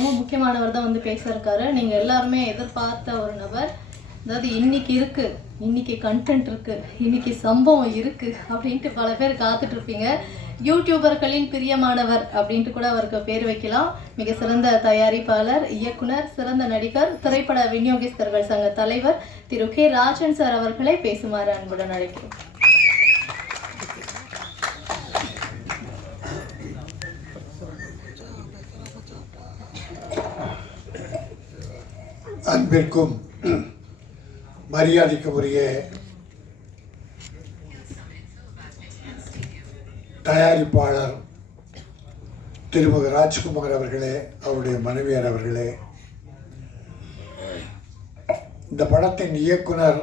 ரொம்ப முக்கியமானவர் தான் வந்து பேசியிருக்காரு. நீங்கள் எல்லாருமே எதிர்பார்த்த ஒரு நபர். அதாவது இன்னைக்கு கண்டென்ட் இருக்குது, இன்னைக்கு சம்பவம் இருக்குது அப்படின்ட்டு பல பேர் காத்துட்ருப்பீங்க. யூடியூபர்களின் பிரியமானவர் அப்படின்ட்டு கூட அவருக்கு பேர் வைக்கலாம். மிக சிறந்த தயாரிப்பாளர், இயக்குனர், சிறந்த நடிகர், திரைப்பட விநியோகஸ்தர்கள் சங்க தலைவர் திரு கே ராஜன் சார் அவர்களை பேசுமாறு அன்புடன் அழைக்கிறோம். அன்பிற்கும் மரியாதைக்கு உரிய தயாரிப்பாளர் திருமதி ராஜ்குமார் அவர்களே, அவருடைய மனைவியார் அவர்களே, இந்த படத்தின் இயக்குனர்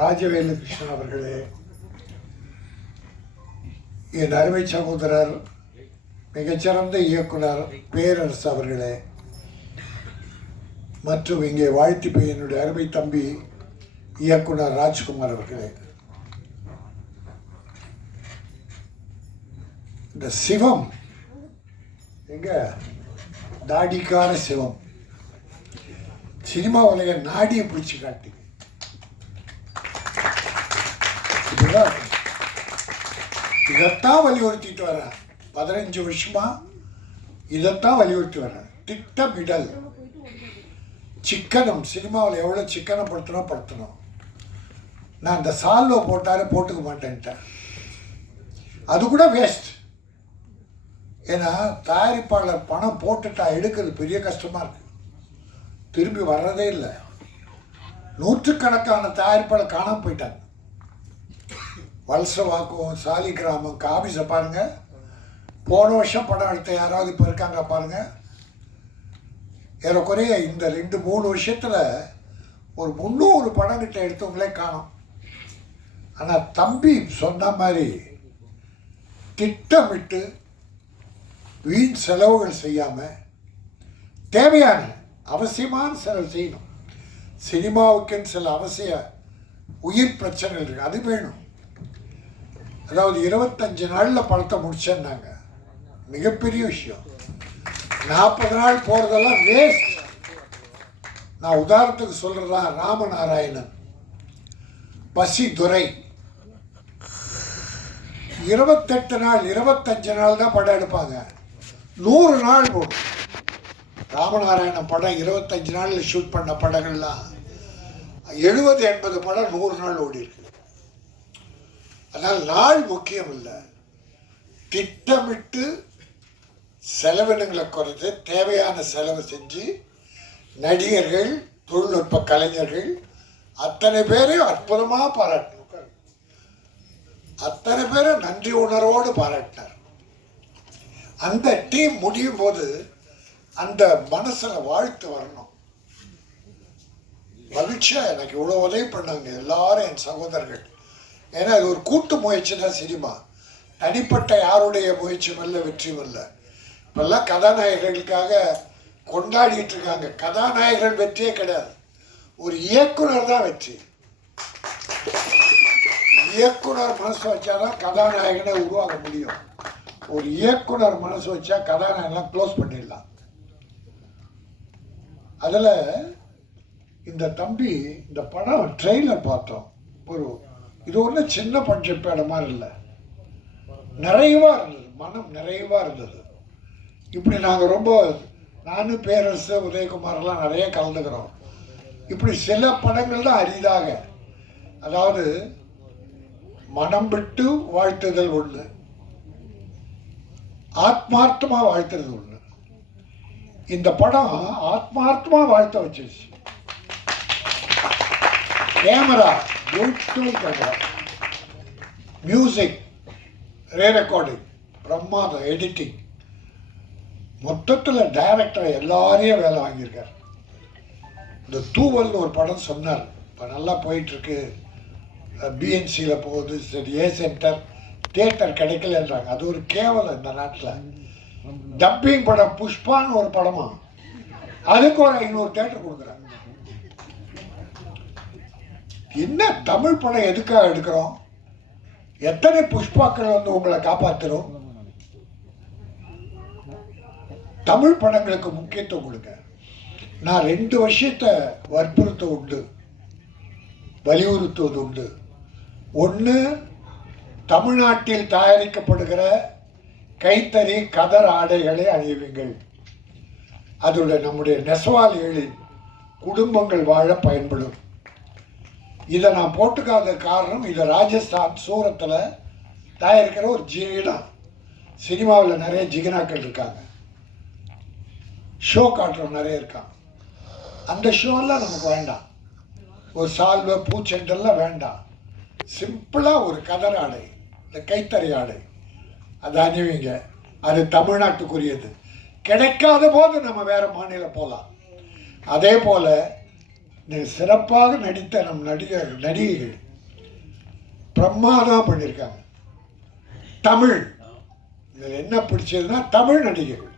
ராஜவேலு கிருஷ்ணன் அவர்களே, என் அருமை சகோதரர் மிகச்சிறந்த இயக்குனர் பேரரசு அவர்களே, மற்றும் இங்கே வாழ்த்தி என்னுடைய அருமை தம்பி இயக்குனர் ராஜ்குமார் அவர்களே, இந்த சிவம் எங்க தாடிக்கார சிவம் சினிமா உலக நாடியை பிடிச்சி காட்டி இதைத்தான் வலியுறுத்திட்டு வர 15 வருஷமா இதைத்தான் வலியுறுத்தி வர திட்டமிடல். சிக்கனம் சினிமாவில் எவ்வளோ சிக்கனம் படுத்தணும். நான் அந்த சால்வை போட்டுக்க மாட்டேன்ட்டேன். அது கூட வேஸ்ட். ஏன்னா தயாரிப்பாளர் பணம் போட்டுட்டா எடுக்கிறது பெரிய கஷ்டமாக இருக்குது. திரும்பி வர்றதே இல்லை. நூற்றுக்கணக்கான தயாரிப்பாளர் காணாமல் போயிட்டாங்க. வல்சவாக்கம், சாலிகிராமம், காபிஸை பாருங்கள். போன வருஷம் படம் எடுத்த யாராவது இப்போ இருக்காங்க பாருங்கள். ஏறக்குறைய இந்த 2-3 வருஷத்தில் ஒரு 300 படம் கிட்ட எடுத்தவங்களே காணும். ஆனால் தம்பி சொன்ன மாதிரி திட்டமிட்டு வீண் செலவுகள் செய்யாமல் தேவையான அவசியமான செலவு செய்யணும். சினிமாவுக்குன்னு சில அவசிய உயிர் பிரச்சனைகள் இருக்குது, அது வேணும். அதாவது 25 நாளில் படத்தை முடிச்சேன்னாங்க, மிகப்பெரிய விஷயம். 40 நாள் போகிறதெல்லாம் வேஸ்ட். நான் உதாரணத்துக்கு சொல்கிறதா ராமநாராயணன், பசி துரை 28 நாள் 25 நாள் தான் படம் எடுப்பாங்க, 100 நாள் போடும். ராமநாராயணன் படம் 25 நாளில் ஷூட் பண்ண படங்கள்லாம் 70-80 படம் 100 நாள் ஓடி இருக்கு. அதனால் நாள் முக்கியம் இல்லை, திட்டமிட்டு செலவினங்களை குறைத்து தேவையான செலவு செஞ்சு நடிகர்கள், தொழில்நுட்ப கலைஞர்கள் அத்தனை பேரையும் அற்புதமாக பாராட்டணும். அத்தனை பேரும் நன்றி உணர்வோடு பாராட்டினார். அந்த டீம் முடியும் போது அந்த மனசில் வாழ்த்து வரணும். மகிழ்ச்சியாக எனக்கு இவ்வளோ உதவி பண்ணாங்க எல்லாரும், என் சகோதரர்கள். ஏன்னா அது ஒரு கூட்டு முயற்சி தான் சினிமா. தனிப்பட்ட யாருடைய முயற்சியும் இல்லை, வெற்றியும் இல்லை. இப்பெல்லாம் கதாநாயகர்களுக்காக கொண்டாடிட்டு இருக்காங்க. கதாநாயகர்கள் வெற்றியே கிடையாது, ஒரு இயக்குனர் தான் வெற்றி. இயக்குனர் மனசு வச்சாதான் கதாநாயகனை உருவாக்க முடியும். ஒரு இயக்குனர் மனசு வச்சா கதாநாயகன்லாம் க்ளோஸ் பண்ணிடலாம். அதில் இந்த தம்பி இந்த படம் ட்ரெய்லர் பார்த்தோம். இது ஒன்றும் சின்ன பஞ்சப்பேட மாதிரி இல்லை, நிறைவாக இருந்தது, மனம் நிறைவாக இருந்தது. இப்படி நாங்கள் ரொம்ப நானும் பேரரசு உதயகுமாரெல்லாம் நிறைய கலந்துக்கிறோம். இப்படி சில படங்கள் தான் அரிதாக, அதாவது மனம் விட்டு வாழ்த்துதல் ஒன்று, ஆத்மார்த்தமாக வாழ்த்துறது ஒன்று. இந்த படம் ஆத்மார்த்தமாக வாழ்த்த வச்சிருச்சு. Camera, beautiful camera, music, recording, பிரம்மாதம், எடிட்டிங், மொத்தத்தில் டைரக்டர் எல்லாரையும் வேலை வாங்கியிருக்கார். இந்த தூவல்னு ஒரு படம் சொன்னார், இப்போ நல்லா போயிட்டுருக்கு, பிஎன்சியில் போகுது, சரி ஏ சென்டர் தியேட்டர் கிடைக்கலன்றாங்க. அது ஒரு கேவலம் இந்த நாட்டில். டப்பிங் படம் புஷ்பான்னு ஒரு படமா, அதுக்கு ஒரு 500 தியேட்டர் கொடுக்குறாங்க. என்ன தமிழ் படம் எதுக்காக எடுக்கிறோம்? எத்தனை புஷ்பாக்கள் வந்து உங்களை காப்பாற்றுறோம்? தமிழ் படங்களுக்கு முக்கியத்துவம் கொடுங்க. நான் 2 விஷயத்தை வற்புறுத்த உண்டு, வலியுறுத்துவது உண்டு. ஒன்று, தமிழ்நாட்டில் தயாரிக்கப்படுகிற கைத்தறி கதர் ஆடைகளை அணிவிங்கள். அதோட நம்முடைய நெசவாளிகளின் குடும்பங்கள் வாழ பயன்படும். இதை நான் போட்டுக்காத காரணம், இதை ராஜஸ்தான் சூரத்தில் தயாரிக்கிற ஒரு ஜிகினா. சினிமாவில் நிறைய ஜிகினாக்கள் இருக்காங்க, ஷோ காட்டுறோம் நிறைய இருக்காங்க. அந்த ஷோலாம் நமக்கு வேண்டாம். ஒரு சால்வை பூச்செண்டெல்லாம் வேண்டாம். சிம்பிளாக ஒரு கதர் ஆடை, இந்த கைத்தறி ஆடை அதை அணிவிங்க. அது தமிழ்நாட்டுக்குரியது. கிடைக்காத போது நம்ம வேறு மாநிலம் போகலாம். அதே போல் சிறப்பாக நடித்த நம் நடிகைகள் பிரமாதம் பண்ணியிருக்காங்க. தமிழ் இதில் என்ன பிடிச்சதுன்னா தமிழ் நடிகைகள்.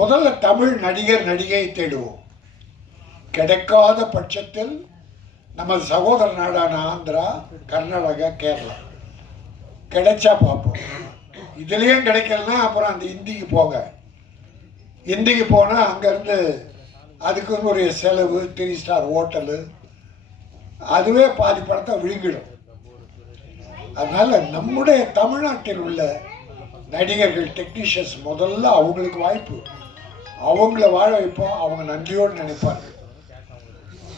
முதல்ல தமிழ் நடிகர் நடிகையை தேடுவோம். கிடைக்காத பட்சத்தில் நமது சகோதர நாடான ஆந்திரா, கர்நாடகா, கேரளா கிடைச்சா பார்ப்போம். இதுலேயும் கிடைக்கலன்னா அப்புறம் அந்த இந்திக்கு போங்க. இந்திக்கு போனால் அங்கேருந்து அதுக்குன்னு ஒரு செலவு, 3 ஸ்டார் ஹோட்டலு, அதுவே பாதி படத்தை விழுங்கிடும். அதனால் நம்முடைய தமிழ்நாட்டில் உள்ள நடிகர்கள், டெக்னீஷியன்ஸ் முதல்ல அவங்களுக்கு வாய்ப்பு, அவங்கள வாழ வைப்போம். அவங்க நன்றியோடு நினைப்பார்கள்.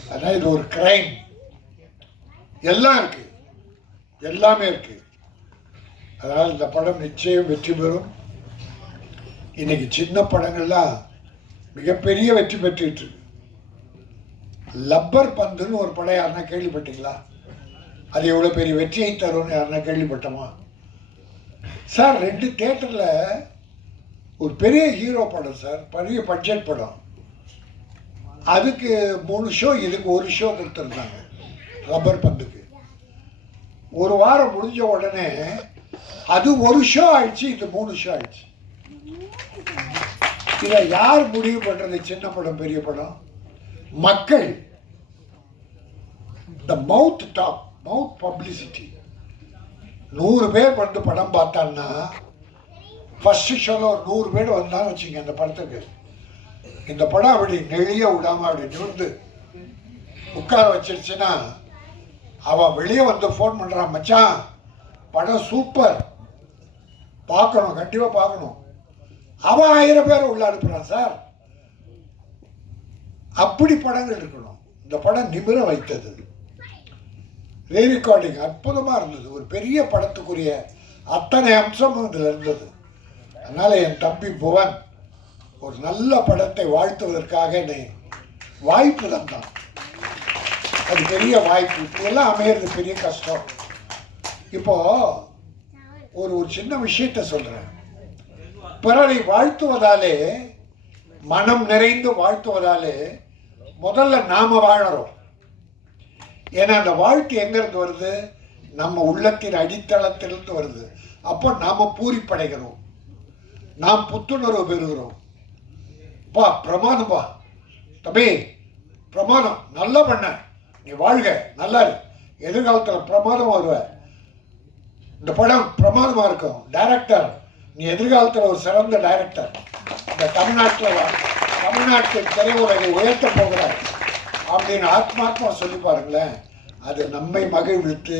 அதனால் இது ஒரு கிரைம். எல்லாம் இருக்குது, எல்லாமே இருக்குது. அதனால் இந்த படம் நிச்சயம் வெற்றி பெறும். இன்னைக்கு சின்ன படங்கள்லாம் மிகப்பெரிய வெற்றி பெற்றுட்டு இருக்கு. லப்பர் பந்துன்னு ஒரு படம் யாருன்னா கேள்விப்பட்டீங்களா? அது எவ்வளோ பெரிய வெற்றியை தரும்னு யாருன்னா கேள்விப்பட்டோமா? சார் 2 தியேட்டரில் ஒரு பெரிய ஹீரோ படம் சார், பெரிய பட்ஜெட் படம். அதுக்கு 3 ஷோ, இதுக்கு 1 ஷோ கொடுத்துருந்தாங்க. ரப்பர் பந்துக்கு 1 வாரம் முடிஞ்ச உடனே அது 1 ஷோ ஆயிடுச்சு, இது 3 ஷோ ஆயிடுச்சு. இதை யார் முடிவு பண்ணுறது? சின்ன படம் பெரிய படம்? மக்கள். த மவுத் டாக், மவுத் பப்ளிசிட்டி. 100 பேர் வந்து படம் பார்த்தான்னா ஃபஸ்ட்டு ஷோவில் ஒரு 100 பேர் வந்தான்னு வச்சுங்க அந்த படத்துக்கு. இந்த படம் அப்படி நெளிய விடாமல் அப்படி நிமிர்ந்து உட்கார வச்சிருச்சுன்னா அவன் வெளியே வந்து ஃபோன் பண்ணுறான், மச்சான் படம் சூப்பர், பார்க்கணும், கண்டிப்பாக பார்க்கணும். அவன் 1000 பேரை உள்ள அனுப்புகிறான் சார். அப்படி படங்கள் இருக்கணும். இந்த படம் நிமிர வைத்தது. ரீரெக்கார்டிங் அற்புதமாக இருந்தது. ஒரு பெரிய படத்துக்குரிய அத்தனை அம்சமும் இதில் இருந்தது. அதனால் என் தம்பி புவன் ஒரு நல்ல படத்தை வாழ்த்துவதற்காக என்னை வாய்ப்பு தந்தான். அது பெரிய வாய்ப்பு. இப்படியெல்லாம் அமையிறது பெரிய கஷ்டம். இப்போது ஒரு சின்ன விஷயத்தை சொல்கிறேன். பிறரை வாழ்த்துவதாலே, மனம் நிறைந்து வாழ்த்துவதாலே முதல்ல நாம் வாழறோம். ஏன்னா அந்த வாழ்க்கை எங்கேருந்து வருது? நம்ம உள்ளத்தின் அடித்தளத்திலிருந்து வருது. அப்போ நாம் பூரிப்படைகிறோம், நாம் புத்துணர்வு பெறுகிறோம். பா பிரமாதம்பா தம்பி, பிரமாதம், நல்லா பண்ண, நீ வாழ்க, நல்லா இரு, எதிர்காலத்தில் பிரமாதம் வருவ, இந்த படம் பிரமாதமாக இருக்கும், டைரக்டர் நீ எதிர்காலத்தில் ஒரு சிறந்த டைரக்டர், இந்த தமிழ்நாட்டு திரையுலகை உயர்த்த போகிற அப்படின்னு ஆத்மார்த்தமாக சொல்லி பாருங்களேன். அது நம்மை மகிழ்வித்து,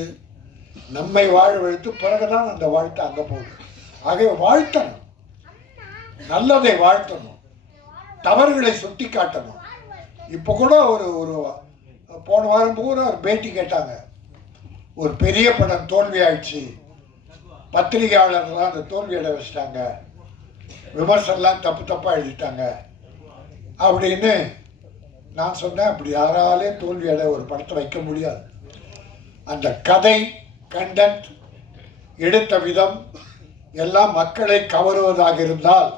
நம்மை வாழ வைத்து, பிறகுதான் அந்த வாழ்த்து அங்கே போகுது. ஆகவே வாழ்த்தணும், நல்லதை வாழ்த்தணும், தவறுகளை சுட்டி காட்டணும். இப்போ கூட ஒரு போன வாரம் பூரா ஒரு பேட்டி கேட்டாங்க. ஒரு பெரிய படம் தோல்வி ஆயிடுச்சு, பத்திரிகையாளர்லாம் அந்த தோல்வியடை வச்சிட்டாங்க, விமர்சனம்லாம் தப்பாக எழுதிட்டாங்க அப்படின்னு நான் சொன்னேன். அப்படி யாராலே தோல்வியடை ஒரு படத்தை வைக்க முடியாது. அந்த கதை, கண்டென்ட், எடுத்த விதம் எல்லாம் மக்களை கவருவதாக இருந்தால்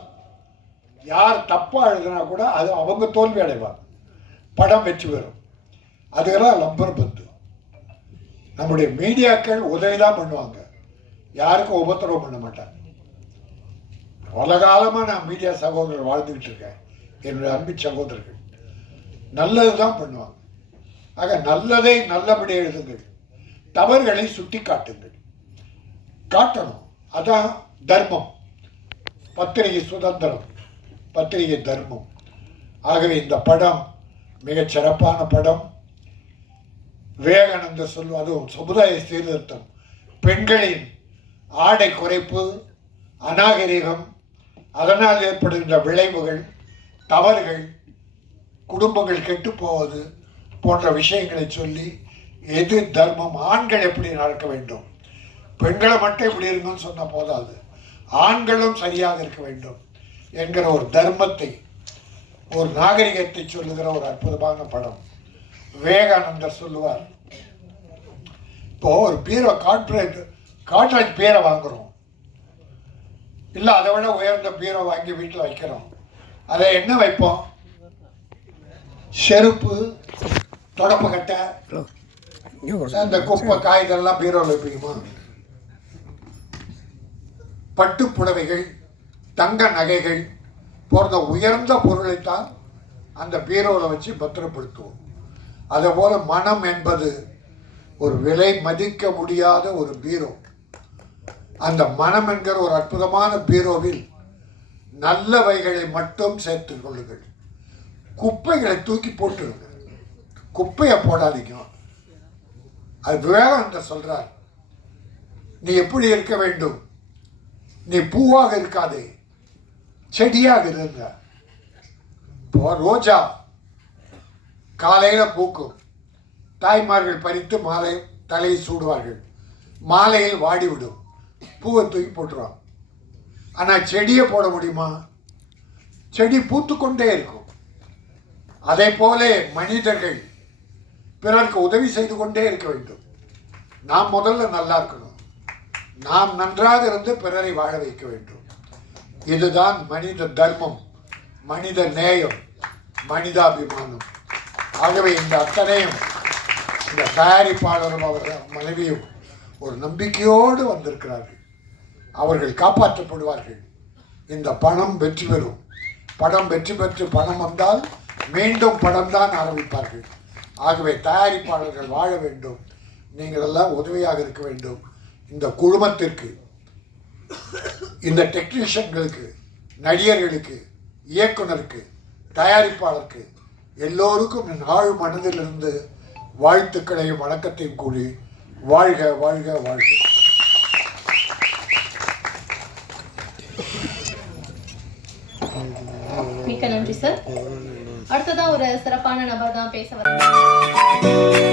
யார் தப்பாக எழுதினா கூட அது அவங்க தோல்வி அடைவாங்க, படம் வெற்றி பெறும். அதுக்கெல்லாம் லப்பர் பந்து. நம்முடைய மீடியாக்கள் உதவி தான் பண்ணுவாங்க, யாருக்கும் உபத்திரவம் பண்ண மாட்டாங்க. பல காலமாக நான் மீடியா சகோதரர் வாழ்ந்துக்கிட்டு இருக்கேன். என்னுடைய அன்பு சகோதரர்கள் நல்லது தான் பண்ணுவாங்க. ஆக நல்லதை நல்லபடி எழுதுங்கள், தவறுகளை சுட்டி காட்டுங்கள், காட்டணும். அதான் தர்மம், பத்திரிகை சுதந்திரம், பத்திரிகை தர்மம். ஆகவே இந்த படம் மிகச் சிறப்பான படம். விவேகானந்தர் சொல்லும், அதுவும் சமுதாய சீர்திருத்தம், பெண்களின் ஆடை குறைப்பு, அநாகரிகம், அதனால் ஏற்படுகின்ற விளைவுகள், தவறுகள், குடும்பங்கள் கெட்டு போவது போன்ற விஷயங்களை சொல்லி எது தர்மம், ஆண்கள் எப்படி நடக்க வேண்டும், பெண்களை மட்டும் எப்படி இருக்குன்னு சொன்ன போதாது, ஆண்களும் சரியாக இருக்க வேண்டும் என்கிற ஒரு தர்மத்தை, ஒரு நாகரிகத்தை சொல்லுகிற ஒரு அற்புதமான படம். விவேகானந்தர் சொல்லுவார், இப்போ ஒரு பீரோ காட்ராஜ் பீரை வாங்குறோம், இல்லை அதை விட உயர்ந்த பீரோ வாங்கி வீட்டில் வைக்கிறோம். அதை என்ன வைப்போம்? செருப்பு, தொடப்பு கட்டை, அந்த குப்பை காய்கள்லாம் பீரோவில் வைப்பீங்கம்மா? பட்டு புடவைகள், தங்க நகைகள் போன்ற உயர்ந்த பொருளைத்தான் அந்த பீரோவில் வச்சு பத்திரப்படுத்துவோம். அதுபோல மனம் என்பது ஒரு விலை மதிக்க முடியாத ஒரு பீரோ. அந்த மனம் என்கிற ஒரு அற்புதமான பீரோவில் நல்லவைகளை மட்டும் சேர்த்துக் கொள்ளுங்கள். குப்பைகளை தூக்கி போட்டுருங்க, குப்பையை போடாதீங்க. அது விவேகானந்தர் சொல்றார், நீ எப்படி இருக்க வேண்டும்? நீ பூவாக இருக்காதே, செடியாக இருங்க. இப்போ ரோஜா காலையில் பூக்கும், தாய்மார்கள் பறித்து மாலை தலையை சூடுவார்கள், மாலையில் வாடிவிடும், பூவை தூக்கி போட்டுருவாங்க. ஆனால் செடியை போட முடியுமா? செடி பூத்துக்கொண்டே இருக்கும். அதே போல மனிதர்கள் பிறருக்கு உதவி செய்து கொண்டே இருக்க வேண்டும். நாம் முதல்ல நல்லா இருக்கணும், நாம் நன்றாக இருந்து பிறரை வாழ வைக்க வேண்டும். இதுதான் மனித தர்மம், மனித நேயம், மனிதாபிமானம். ஆகவே இந்த அத்தனையும் இந்த தயாரிப்பாளரும் அவர் மனைவியும் ஒரு நம்பிக்கையோடு வந்திருக்கிறார்கள். அவர்கள் காப்பாற்றப்படுவார்கள். இந்த பணம் வெற்றி பெறும். படம் வெற்றி பெற்று பணம் வந்தால் மீண்டும் படம் தான் ஆரம்பிப்பார்கள். ஆகவே தயாரிப்பாளர்கள் வாழ வேண்டும். நீங்கள் எல்லாம் உதவியாக இருக்க வேண்டும். இந்த குழுமத்திற்கு, இந்த டெக்னீஷியன்களுக்கு, நடிகர்களுக்கு, இயக்குனருக்கு, தயாரிப்பாளருக்கு எல்லோருக்கும் என் ஆழ் மனதிலிருந்து வாழ்த்துக்களையும் வணக்கத்தையும் கூறி வாழ்க வாழ்க வாழ்க. மிக்க நன்றி சார். அடுத்ததான் ஒரு சிறப்பான நபர் தான் பேச வர